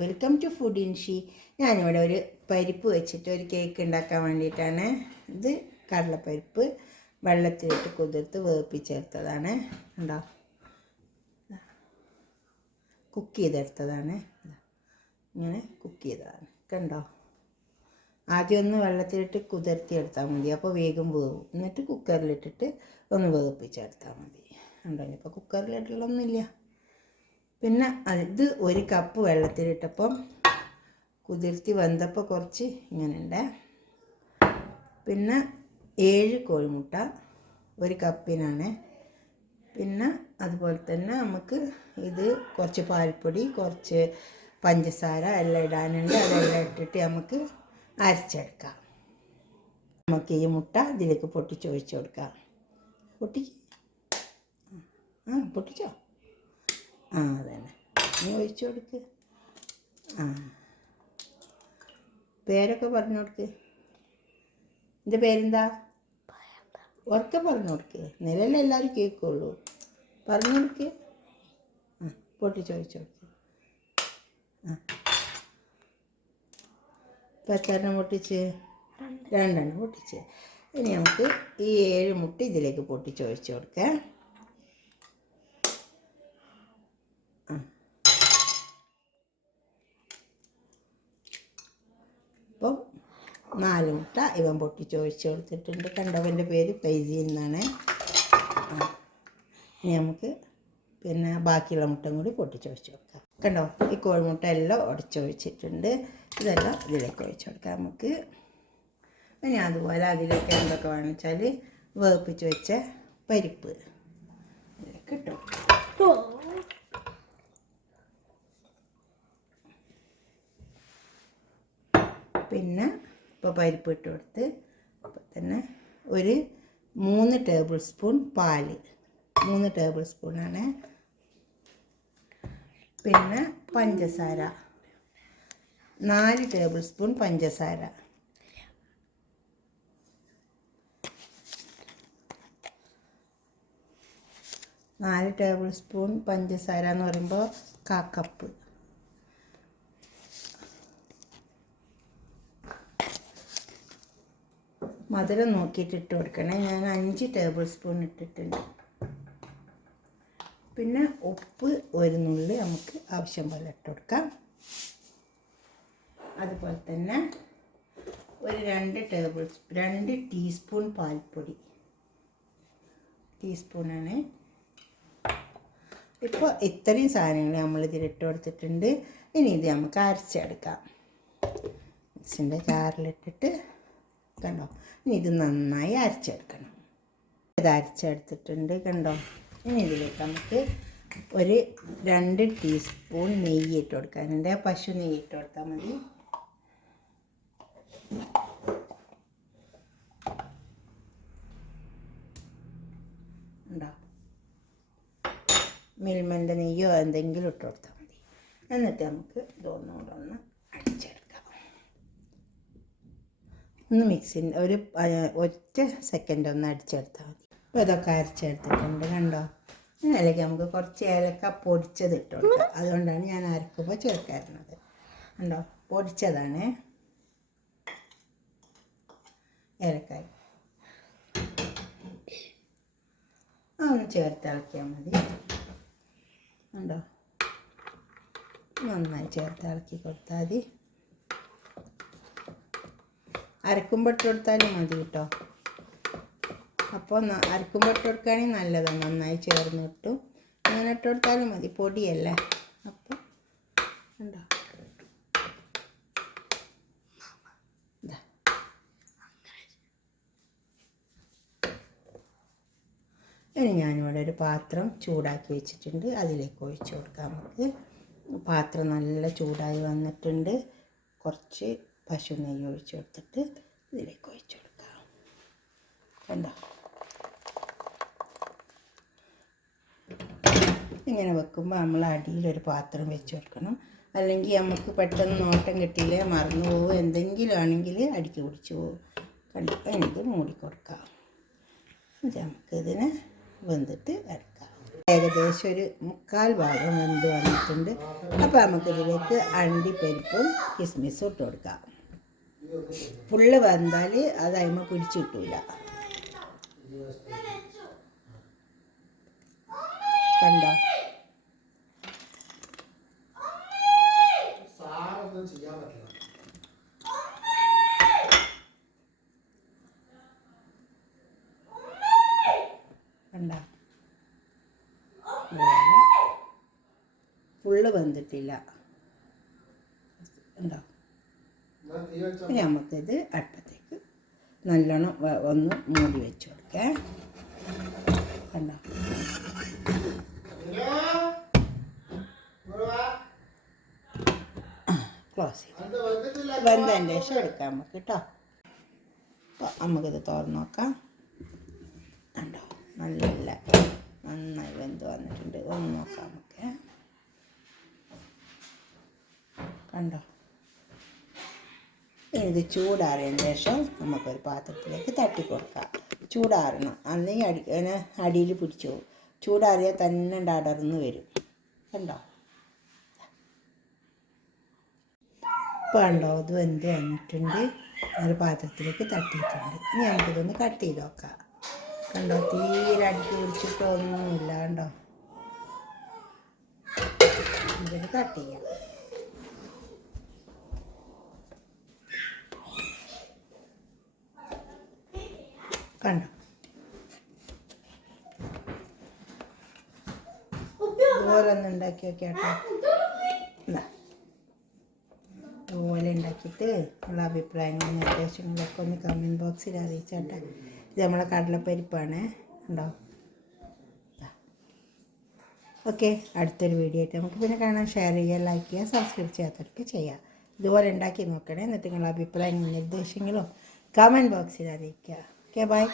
Welcome to food ഇൻഷി. ഞാനിവിടെ ഒരു പരിപ്പ് വെച്ചിട്ട് ഒരു കേക്ക് ഉണ്ടാക്കാൻ വേണ്ടിയിട്ടാണ്. ഇത് കടലപ്പരിപ്പ് വെള്ളത്തിലിട്ട് കുതിർത്ത് വേപ്പിച്ചെടുത്തതാണ്. ഉണ്ടോ, കുക്ക് ചെയ്തെടുത്തതാണ്. ഇങ്ങനെ കുക്ക് ചെയ്തതാണ്. കണ്ടോ, ആദ്യം ഒന്ന് വെള്ളത്തിലിട്ട് കുതിർത്തിയെടുത്താൽ മതി, അപ്പോൾ വേഗം വേവും. എന്നിട്ട് കുക്കറിലിട്ടിട്ട് ഒന്ന് വേവിപ്പിച്ചെടുത്താൽ മതി. ഉണ്ടോ, ഇനിയിപ്പോൾ കുക്കറിലിട്ടുള്ളൊന്നുമില്ല. പിന്നെ ഇത് ഒരു കപ്പ് വെള്ളത്തിലിട്ടപ്പം കുതിർത്തി വന്നപ്പോൾ കുറച്ച് ഇങ്ങനെ ഉണ്ട്. പിന്നെ 7 കോഴിമുട്ട ഒരു കപ്പിനാണ്. പിന്നെ അതുപോലെ തന്നെ നമുക്ക് ഇത് കുറച്ച് പാൽപ്പൊടി, കുറച്ച് പഞ്ചസാര എല്ലാം ഇടാനുണ്ട്. അതെല്ലാം ഇട്ടിട്ട് നമുക്ക് അരച്ചെടുക്കാം. നമുക്ക് ഈ മുട്ട ഇതിലേക്ക് പൊട്ടിച്ചൊഴിച്ച് കൊടുക്കാം. പൊട്ടിച്ചോ? അതന്നെ, നീ ഒഴിച്ചു കൊടുക്ക്. പേരൊക്കെ പറഞ്ഞു കൊടുക്ക്. എൻ്റെ പേരെന്താ? ഉറക്കെ പറഞ്ഞു കൊടുക്ക്, നിലവിൽ എല്ലാവരും കേൾക്കുള്ളൂ. പറഞ്ഞു കൊടുക്ക്. പൊട്ടിച്ചൊഴിച്ചു കൊടുക്ക്. ഇപ്പം എത്രണ്ണം പൊട്ടിച്ച്? 2 എണ്ണം പൊട്ടിച്ച്. ഇനി നമുക്ക് ഈ 7 മുട്ട ഇതിലേക്ക് പൊട്ടിച്ചൊഴിച്ച് കൊടുക്കാം. അപ്പം 4 മുട്ട ഇവൻ പൊട്ടിച്ചൊഴിച്ച് കൊടുത്തിട്ടുണ്ട്. കണ്ടവൻ്റെ പേര് ഫൈസി എന്നാണ്. ഇനി നമുക്ക് പിന്നെ ബാക്കിയുള്ള മുട്ടയും കൂടി പൊട്ടിച്ചൊഴിച്ച് കൊടുക്കാം. കണ്ടോ, ഈ കോഴിമുട്ട എല്ലാം ഉടച്ചൊഴിച്ചിട്ടുണ്ട്. ഇതെല്ലാം ഇതിലേക്ക് ഒഴിച്ച് കൊടുക്കാം നമുക്ക്. ഇനി അതുപോലെ അതിലേക്ക് എന്തൊക്കെ വേണമെന്ന് വെച്ചാൽ വേപ്പിച്ച് വെച്ച പരിപ്പ് ഇതിലേക്ക് ഇട്ടു. പിന്നെ ഇപ്പോൾ പരിപ്പ് ഇട്ട് കൊടുത്ത് അപ്പോൾ തന്നെ ഒരു 3 ടേബിൾ സ്പൂൺ പാല്, 3 ടേബിൾ സ്പൂണാണ്. പിന്നെ പഞ്ചസാര 4 ടേബിൾ സ്പൂൺ പഞ്ചസാര. നാല് ടേബിൾ സ്പൂൺ പഞ്ചസാര എന്ന് പറയുമ്പോൾ 1/4 കപ്പ്. മധുരം നോക്കിയിട്ട് ഇട്ട് കൊടുക്കണേ. ഞാൻ 5 ടേബിൾ സ്പൂൺ ഇട്ടിട്ടുണ്ട്. പിന്നെ ഉപ്പ് ഒരു നുള്ളി നമുക്ക് ആവശ്യം പോലെ ഇട്ട് കൊടുക്കാം. അതുപോലെ തന്നെ ഒരു 2 ടീസ്പൂൺ പാൽപ്പൊടി, ടീസ്പൂണാണ്. ഇപ്പോൾ ഇത്രയും സാധനങ്ങൾ നമ്മൾ ഇതിലിട്ട് കൊടുത്തിട്ടുണ്ട്. ഇനി ഇത് നമുക്ക് അരച്ചെടുക്കാം. മിക്സിൻ്റെ ജാറിലിട്ടിട്ട് കണ്ടോ, ഇനി ഇത് നന്നായി അരച്ചെടുക്കണം. ഇത് അരച്ചെടുത്തിട്ടുണ്ട് കണ്ടോ. ഇനി ഇതിലേക്ക് നമുക്ക് ഒരു 2 ടീസ്പൂൺ നെയ്യ് ഇട്ട് കൊടുക്കാനുണ്ട്. പശു നെയ്യ് ഇട്ട് കൊടുത്താൽ മതി. ഉണ്ടോ, മിൽമൻ്റെ നെയ്യോ എന്തെങ്കിലും ഇട്ട് കൊടുത്താൽ മതി. എന്നിട്ട് നമുക്ക് ഇതൊന്നുകൂടെ ഒന്ന് അടിച്ചെടുക്കാം. ഒന്ന് മിക്സിൻ്റെ ഒരു ഒറ്റ സെക്കൻഡ് ഒന്ന് അടിച്ചെടുത്താൽ മതി. അപ്പോൾ ഇതൊക്കെ അരച്ചെടുത്തിട്ടുണ്ട് കണ്ടോ. അതിലേക്ക് നമുക്ക് കുറച്ച് ഏലക്ക പൊടിച്ചത് ഇട്ട് കൊടുക്കാം. അതുകൊണ്ടാണ് ഞാൻ അരക്കുമ്പോൾ ചേർക്കാറുള്ളത്. കണ്ടോ, പൊടിച്ചതാണ് ഏലക്കായ. അതൊന്ന് ചേർത്ത് ഇളക്കിയാൽ മതി. കണ്ടോ, നന്നായി ചേർത്ത് ഇളക്കി കൊടുത്താൽ മതി. അരക്കുമ്പോൾ ഇട്ട് കൊടുത്താലും മതി കേട്ടോ. അപ്പോൾ അരക്കുമ്പോൾ ഇട്ട് കൊടുക്കുകയാണെങ്കിൽ നല്ലതാണ്, നന്നായി ചേർന്ന് കിട്ടും. അങ്ങനെ ഇട്ട് കൊടുത്താലും മതി, പൊടിയല്ലേ. അപ്പോൾ ഉണ്ടോ, ഇനി ഞാനിവിടെ ഒരു പാത്രം ചൂടാക്കി വെച്ചിട്ടുണ്ട്. അതിലേക്ക് ഒഴിച്ച് കൊടുക്കാം നമുക്ക്. പാത്രം നല്ല ചൂടായി വന്നിട്ടുണ്ട്. കുറച്ച് പശു നെയ്യ് ഒഴിച്ച് കൊടുത്തിട്ട് ഇതിലേക്ക് ഒഴിച്ച് കൊടുക്കാം. കണ്ടോ, ഇങ്ങനെ വെക്കുമ്പോൾ നമ്മൾ അടിയിലൊരു പാത്രം വെച്ച് കൊടുക്കണം. അല്ലെങ്കിൽ നമുക്ക് പെട്ടെന്ന് നോട്ടം കിട്ടിയില്ലേ, മറന്നു പോകും, എന്തെങ്കിലും ആണെങ്കിൽ അടിക്ക് പിടിച്ച് പോകും. കണ്ടോ, എനിക്ക് മൂടി കൊടുക്കാം. നമുക്കിതിനെ വെന്തിട്ട് എടുക്കാം. ഏകദേശം ഒരു 3/4 ഭാഗം വെന്ത് വന്നിട്ടുണ്ട്. അപ്പോൾ നമുക്കിതിലേക്ക് അണ്ടിപ്പരിപ്പും കിസ്മിസും ഇട്ട് കൊടുക്കാം. ഫുള്ള് വെന്താൽ അത് അതിന്മേൽ പിടിച്ച് കിട്ടൂല. കണ്ടോ? കണ്ടോ? ഫുള്ള് വെന്തിട്ടില്ല. ഉണ്ടോ? ഇനി നമുക്കിത് അടുപ്പത്തേക്ക് നല്ലോണം ഒന്ന് മൂടി വെച്ച് കൊടുക്കാം. കണ്ടോ? ക്ലോസ് ചെയ്ത് വെന്തതിൻ്റെ ശേഷം എടുക്കാം നമുക്ക് കേട്ടോ. അപ്പോൾ നമുക്കിത് തുറന്ന് നോക്കാം. കണ്ടോ? നന്നായി വെന്ത് വന്നിട്ടുണ്ട്. ഒന്ന് നോക്കാം നമുക്ക്. കണ്ടോ? ഇത് ചൂടാറിയതിന് ശേഷം നമുക്കൊരു പാത്രത്തിലേക്ക് തട്ടി കൊടുക്കാം. ചൂടാറണം, അല്ലെങ്കിൽ അടിയിൽ പിടിച്ചു പോകും. ചൂടാറിയാൽ തന്നെ അടർന്ന് വരും. കണ്ടോ? ഇപ്പോൾ കണ്ടോ? ഇത് വെന്ത് വന്നിട്ടുണ്ട്. ഒരു പാത്രത്തിലേക്ക് തട്ടിയിട്ടുണ്ട്. ഇനി നമുക്കിതൊന്ന് കട്ട് ചെയ്ത് നോക്കാം. കണ്ടോ? തീരെ അടിക്ക് പിടിച്ചിട്ടൊന്നുമില്ല. കണ്ടോ? ഇതിന് കട്ട് ചെയ്യാം. കണ്ടോ? ഇതുപോലെ ഒന്ന് ഉണ്ടാക്കി നോക്കിയാട്ടോ. ഇതുപോലെ ഉണ്ടാക്കിയിട്ട് ഉള്ള അഭിപ്രായങ്ങളും നിർദ്ദേശങ്ങളൊക്കെ ഒന്ന് കമൻറ്റ് ബോക്സിൽ അറിയിച്ചാട്ടെ. ഇത് നമ്മളെ കടലപ്പരിപ്പാണ്. ഉണ്ടോ? ഓക്കെ, അടുത്തൊരു വീഡിയോ ആയിട്ട് നമുക്ക് പിന്നെ കാണാൻ. ഷെയർ ചെയ്യുക, ലൈക്ക് ചെയ്യുക, സബ്സ്ക്രൈബ് ചെയ്യാത്തവർക്ക് ചെയ്യാം. ഇതുപോലെ ഉണ്ടാക്കി നോക്കണേ. എന്നിട്ട് നിങ്ങളുടെ അഭിപ്രായങ്ങളും നിർദ്ദേശങ്ങളും കമൻറ്റ് ബോക്സിൽ അറിയിക്കുക. Okay, by.